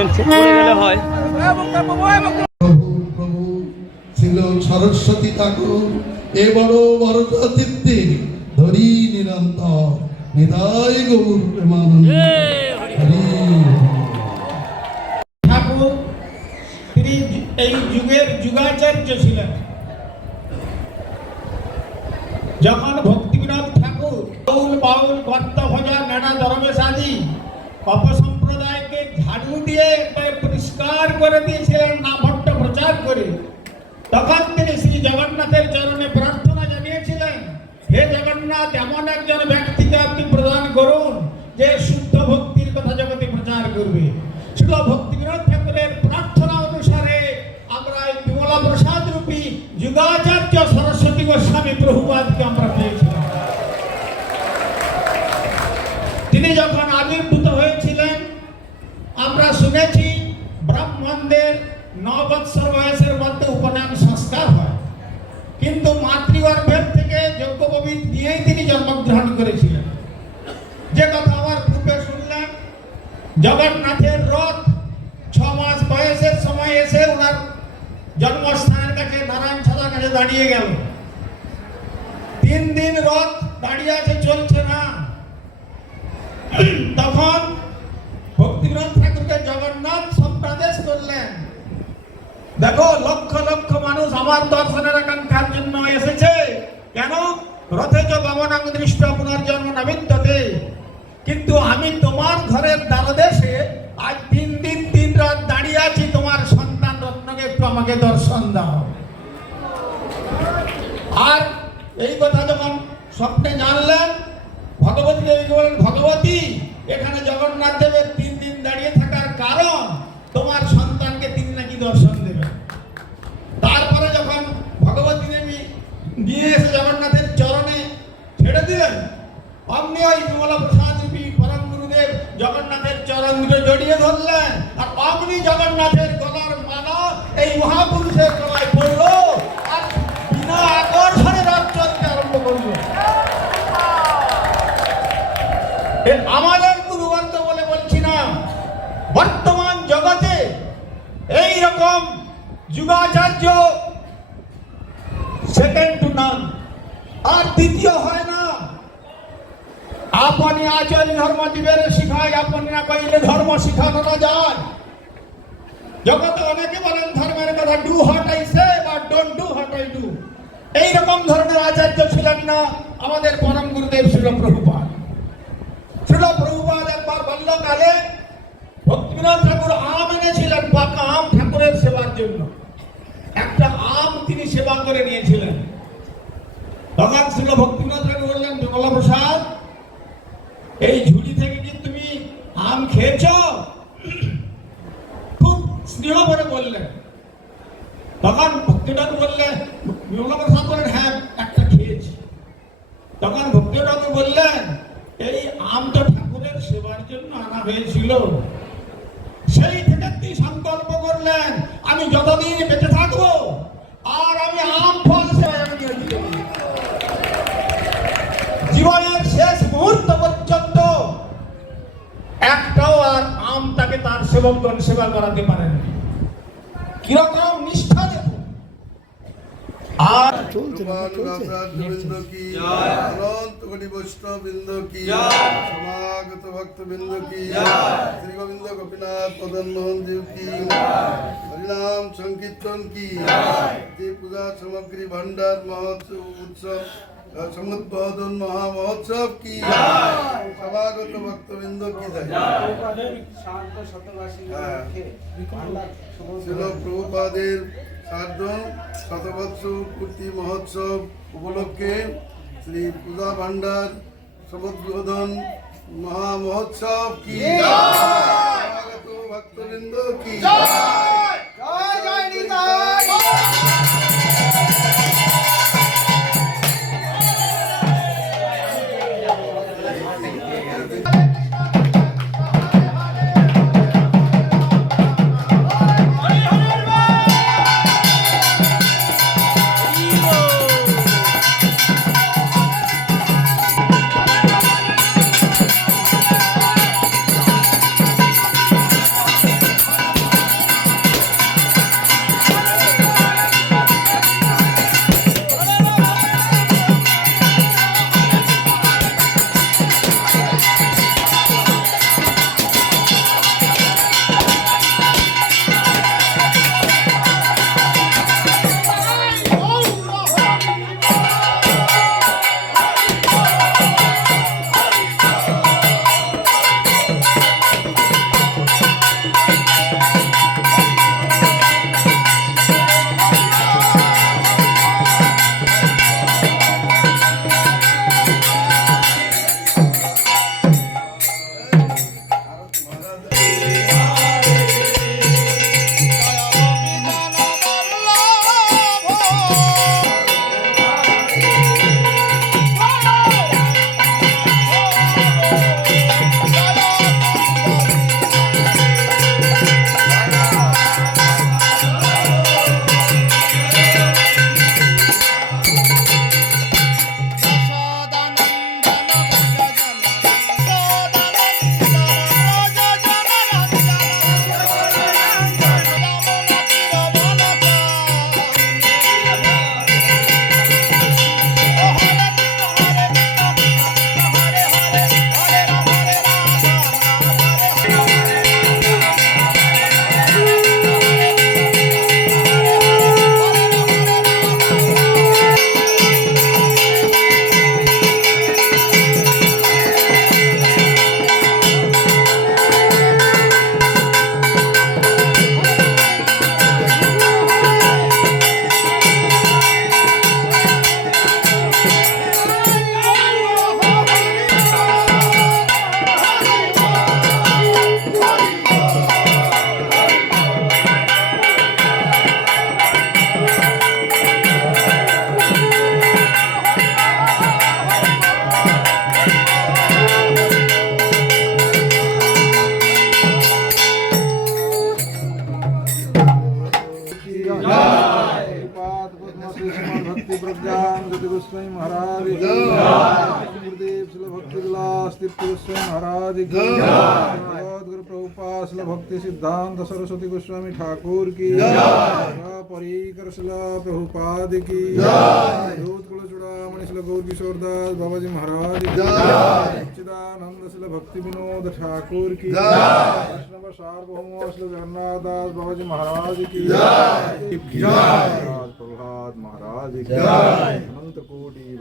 একজন চুপ করে গেলে হয়। প্রভু প্রভু ছিল সরস্বতী ঠাকুর এ বড় বড় চিত্তে ধরি নিরন্তর নিদায় গৌর প্রেমানন্দ। ঠাকুর তিনি এই যুগের যুগাচার্য ছিলেন। যখন ভক্তিবিনোদ ঠাকুর বাউল বাউল ভক্ত ভজা নানা ধর্মেশ আদি অপসম্প্রদায়কে ঝাড়ু দিয়ে পরিষ্কার করে দিয়েছিলেন না ভট্ট প্রচার করে। তখন তিনি শ্রী জগন্নাথের চরণে প্রার্থনা জানিয়েছিলেন, হে জগন্নাথ, এমন একজন ব্যক্তিকে আপনি প্রদান করুন, যে শুদ্ধ ভক্তির কথা জগতে প্রচার করবে। শুধু ভক্তিবিনোদ ঠাকুরের প্রার্থনা অনুসারে আমরা এই বিমলা প্রসাদ রূপী যুগাচার্য সরস্বতী গোস্বামী প্রভুপাদকে আমরা পেয়েছিলাম। তিনি যখন আবির্ভূত হয়েছিলেন আমরা শুনেছি ব্রাহ্মণদের ন বৎসর বয়সের মধ্যে উপনয়ন সংস্কার হয়। কিন্তু মাতৃগর্ভের থেকে যজ্ঞপবিত দিয়েই তিনি জন্মগ্রহণ করেছিলেন। যে কথা আমার পূর্বে শুনলেন জগন্নাথের রথ ছ মাস বয়সের সময় এসে ওনার জন্মস্থানের কাছে নারায়ণ ছাদার কাছে দাঁড়িয়ে গেল। তিন দিন রথ দাঁড়িয়ে আছে, চলছে না। তখন ভক্তিবিনোদ জগন্নাথ সম্প্রদেশ করলেন। দেখো, লক্ষ লক্ষ মানুষ আমার দর্শনের আকাঙ্ক্ষার জন্য এসেছে। কেন? রথে চ গমনাং দৃষ্ট পুনর্জন্ম নবিদ্যতে কিন্তু আমি তোমার ঘরের দ্বারদেশে আজ তিন দিন, তিন রাত দাঁড়িয়ে আছি, তোমার সন্তান রত্নকে একটু আমাকে দর্শন দাও। আর এই কথা যখন স্বপ্নে জানলেন, ভগবতী দেবীকে বলেন? ভগবতী, এখানে জগন্নাথ দেবের তিন দিন দাঁড়িয়ে থাকার কারণ তোমার সন্তানকে তিনি নাকি দর্শন দেবেন। তারপরে যখন ভগবতী দেবী নিয়ে এসে জগন্নাথের চরণে ছেড়ে দিলেন, অমনি ওই বিমলা প্রসাদ রূপী পরম গুরুদেব জগন্নাথের চরণ দুটো জড়িয়ে ধরলেন। আর অমনি জগন্নাথের গলার মালা এই মহাপুরুষের গলায় পড়ল। যুগাচার্য সেকেন্ড টু নান আর দ্বিতীয় হয় না। আপনি আচরণ ধর্ম দিবের শিখায়, আপনি না কইলে ধর্ম শিখানো না যায়। জগতে অনেকে বলেন ধর্মের কথা ডু হট আই সে বা don't do what I do এই রকম ধরনের আচার্য ছিলেন না আমাদের পরম গুরুদেব ছিল প্রভুপাদ। ছিল প্রভুপাদ একবার বাল্যকালে ভক্তিবিনোদ ঠাকুর, আম এনেছিলেন, পাকা আম ঠাকুরের সেবার জন্য। একটা আম তিনি সেবা করে নিয়েছিলেন। তখন ছিল ভক্তিবিনোদ ঠাকুর বললেন, বিমলা প্রসাদ, এই ঝুড়ি থেকে কি তুমি আম খেয়েছ? খুব স্নেহ করে বললেন। তখন ভক্তি ঠাকুর বললেন বিমলা প্রসাদ বললেন হ্যাঁ একটা খেয়েছি। তখন ভক্তি ঠাকুর বললেন, এই আম তো ঠাকুরের সেবার জন্য আনা হয়েছিল। সেই থেকে তিনি সংকল্প করলেন, আমি যতদিন বেঁচে সেবকগণ সেবা করাতে পারেন। কীরকম নিষ্ঠা দেখুন আর সমাগত ভক্তবৃন্দ কি শ্রী গোবিন্দ গোপীনাথ মদন মোহন দেব কি হরিনাম সংকীর্তন কি পূজা সামগ্রী ভান্ডার মহোৎসব উৎসব সমুদ্বোধন মহা মহোৎসব কি সমাগত ভক্তবৃন্দ কি যায় হ্যাঁ। ছিল প্রভুপাদের সার্ধ শতবৎসর পূর্তি মহোৎসব উপলক্ষে শ্রী পূজা ভান্ডার সমুদ্বোধন মহা মহোৎসব কি সমাগত ভক্তবৃন্দ কি? गोस्वामी महाराज गुरुदेव शिल भक्ति विलास तीर्थ गोस्वामी महाराज गुरु प्रभुपाद शिल भक्ति सिद्धांत सरस्वती गोस्वामी ठाकुर की परिकर शिल प्रभुपाद की दूत कुल चुड़ामणि शिल गौर किशोर दास बाबा जी महाराज की सच्चिदानंद शिल भक्ति विनोद ठाकुर की वैष्णव सार्वभौम शिल जगन्नाथ दास बाबा जी महाराज की प्रहलाद महाराज की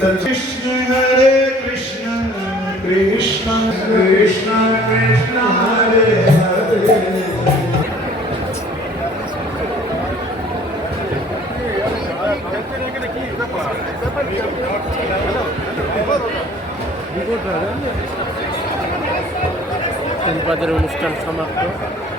কীর্তন কৃষ্ণ হরে কৃষ্ণ কৃষ্ণ কৃষ্ণ। কৃষ্ণ হরে হরে অনুষ্ঠান সমাপ্ত।